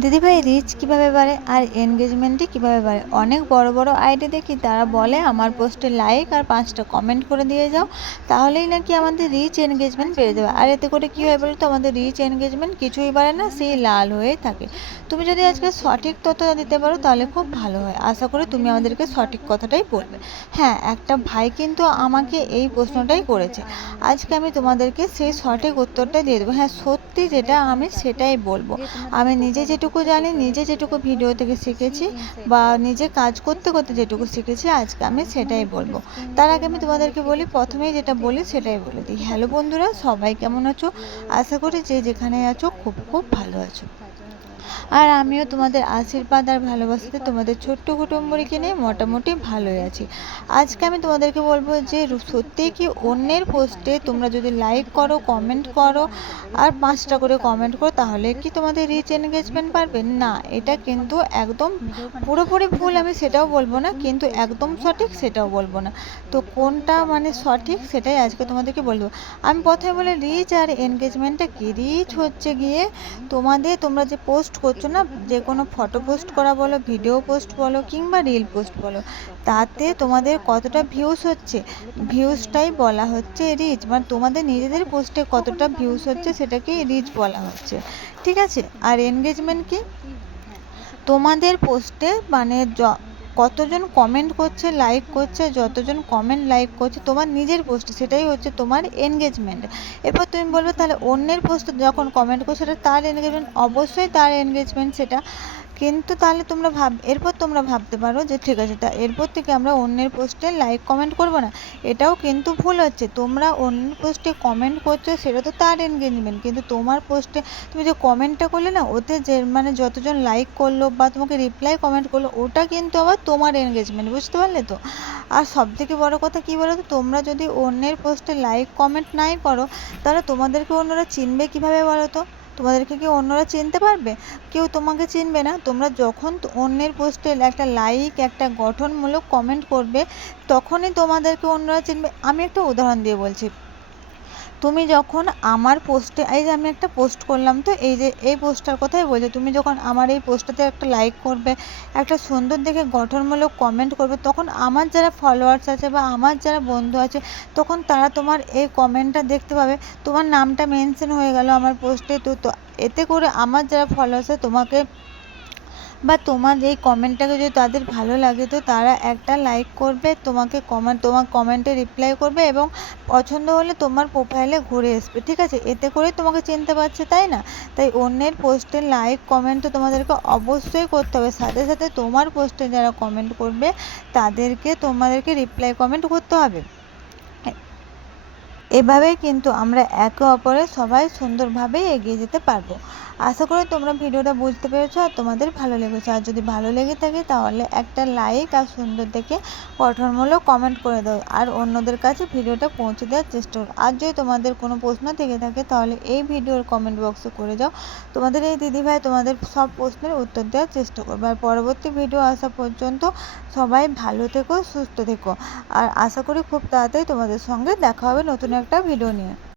দিদিভাই রিচ কীভাবে বাড়ে আর এনগেজমেন্টই কীভাবে বাড়ে? অনেক বড় বড় আইডি দেখি তারা বলে আমার পোস্টে লাইক আর 5টা কমেন্ট করে দিয়ে যাও, তাহলেই নাকি আমাদের রিচ এনগেজমেন্ট বেড়ে যাবে। আর এতে করে কী হয় বলো তো, আমাদের রিচ এনগেজমেন্ট কিছুই বাড়ে না, সেই লাল হয়েই থাকে। তুমি যদি আজকে সঠিক তথ্যটা দিতে পারো তাহলে খুব ভালো হয়। আশা করি তুমি আমাদেরকে সঠিক কথাটাই বলবে। হ্যাঁ, একটা ভাই কিন্তু আমাকে এই প্রশ্নটাই করেছে। আজকে আমি তোমাদেরকে সেই সঠিক উত্তরটা দিয়ে দেবো। হ্যাঁ, সত্যি যেটা আমি সেটাই বলবো। আমি নিজে যেটুকু জানি, নিজে যেটুকু ভিডিও থেকে শিখেছি বা নিজে কাজ করতে করতে যেটুকু শিখেছি, আজকে আমি সেটাই বলবো। তার আগে আমি তোমাদেরকে বলি, প্রথমেই যেটা বলি সেটাই বলে দিই। হ্যালো বন্ধুরা, সবাই কেমন আছো? আশা করি যে যেখানে আছো খুব খুব ভালো আছো। আর আমিও তোমাদের আশীর্বাদ আর ভালোবাসাতে তোমাদের ছোট্ট কুটুম্বরীকে নিয়ে মোটামুটি ভালোই আছি। আজকে আমি তোমাদেরকে বলবো যে সত্যিই কি অন্যের পোস্টে তোমরা যদি লাইক করো, কমেন্ট করো আর 5টা করে কমেন্ট করো, তাহলে কি তোমাদের রিচ এনগেজমেন্ট বাড়বে? না, এটা কিন্তু একদম পুরোপুরি ভুল আমি সেটাও বলবো না, কিন্তু একদম সঠিক সেটাও বলবো না। তো কোনটা মানে সঠিক সেটাই আজকে তোমাদেরকে বলবো। আমি প্রথমে বলি রিচ আর এনগেজমেন্টটা কি। রিচ হচ্ছে গিয়ে তোমরা যে পোস্ট করছো না, যে কোনো ফটো পোস্ট করা বলো, ভিডিও পোস্ট বলো কিংবা রিল পোস্ট বলো, তাতে তোমাদের কতটা ভিউজ হচ্ছে, ভিউজটাই বলা হচ্ছে রিচ। মানে তোমাদের নিজেদের পোস্টে কতটা ভিউজ হচ্ছে সেটাকেই রিচ বলা হচ্ছে, ঠিক আছে? আর এনগেজমেন্ট কি? তোমাদের পোস্টে মানে কতজন কমেন্ট করছে, লাইক করছে, যতজন কমেন্ট লাইক করছে তোমার নিজের পোস্টে, সেটাই হচ্ছে তোমার এনগেজমেন্ট। এরপর তুমি বলবে তাহলে অন্যের পোস্টে যখন কমেন্ট করছে সেটা তার এনগেজমেন্ট, অবশ্যই তার এনগেজমেন্ট সেটা। কিন্তু তাহলে এরপর তোমরা ভাবতে পারো যে ঠিক আছে, তা এরপর থেকে আমরা অন্যের পোস্টে লাইক কমেন্ট করবো না। এটাও কিন্তু ভুল হচ্ছে। তোমরা অন্যের পোস্টে কমেন্ট করছো সেটা তো তার এনগেজমেন্ট, কিন্তু তোমার পোস্টে তুমি যে কমেন্টটা করলে না, ওতে যে মানে যতজন লাইক করলো বা তোমাকে রিপ্লাই কমেন্ট করলো, ওটা কিন্তু আবার তোমার এনগেজমেন্ট, বুঝতে পারলে তো? আর সবথেকে বড় কথা কী বলো তো, তোমরা যদি অন্যের পোস্টে লাইক কমেন্ট নাই করো, তাহলে তোমাদেরকে অন্যরা চিনবে কীভাবে বলো তো? তোমাদেরকে কি অন্যরা চিনতে পারবে? কেউ তোমাকে চিনবে না। তোমরা যখন অন্যের পোস্টে একটা লাইক, একটা গঠনমূলক কমেন্ট করবে, তখনই তোমাদেরকে অন্যরা চিনবে। আমি একটা উদাহরণ দিয়ে বলছি। তুমি যখন আমার পোস্টে, এই যে আমি একটা পোস্ট করলাম, তো এই যে এই পোস্টটার কথাই বলছি, তুমি যখন আমার এই পোস্টটাতে একটা লাইক করবে, একটা সুন্দর দেখে গঠনমূলক কমেন্ট করবে, তখন আমার যারা ফলোয়ার্স আছে বা আমার যারা বন্ধু আছে, তখন তারা তোমার এই কমেন্টটা দেখতে পাবে। তোমার নামটা মেনশন হয়ে গেল আমার পোস্টে। তো এতে করে আমার যারা ফলোয়ার্স আছে তোমাকে বা তোমার এই কমেন্টটাকে যদি তাদের ভালো লাগে, তো তারা একটা লাইক করবে, তোমার কমেন্টে রিপ্লাই করবে এবং পছন্দ হলে তোমার প্রোফাইলে ঘুরে আসবে, ঠিক আছে? এতে করে তোমাকে চিনতে পারছে, তাই না? তাই অন্যের পোস্টে লাইক কমেন্ট তো তোমাদেরকে অবশ্যই করতে হবে। সাথে সাথে তোমার পোস্টে যারা কমেন্ট করবে তোমাদেরকে রিপ্লাই কমেন্ট করতে হবে। এভাবেই কিন্তু আমরা একে অপরের সবাই সুন্দরভাবে এগিয়ে যেতে পারবো। আশা করি তোমরা ভিডিওটা বুঝতে পেরেছো আর তোমাদের ভালো লেগেছে। আর যদি ভালো লেগে থাকে তাহলে একটা লাইক আর সুন্দর দেখে গঠনমূলক কমেন্ট করে দাও, আর অন্যদের কাছে ভিডিওটা পৌঁছে দেওয়ার চেষ্টা করো। আর যদি তোমাদের কোনো প্রশ্ন থেকে থাকে তাহলে এই ভিডিওর কমেন্ট বক্সে করে যাও। তোমাদের এই দিদিভাই তোমাদের সব প্রশ্নের উত্তর দেওয়ার চেষ্টা করবে। আর পরবর্তী ভিডিও আসা পর্যন্ত সবাই ভালো থেকো, সুস্থ থেকো। আর আশা করি খুব তাড়াতাড়ি তোমাদের সঙ্গে দেখা হবে নতুন একটা ভিডিও নিয়ে।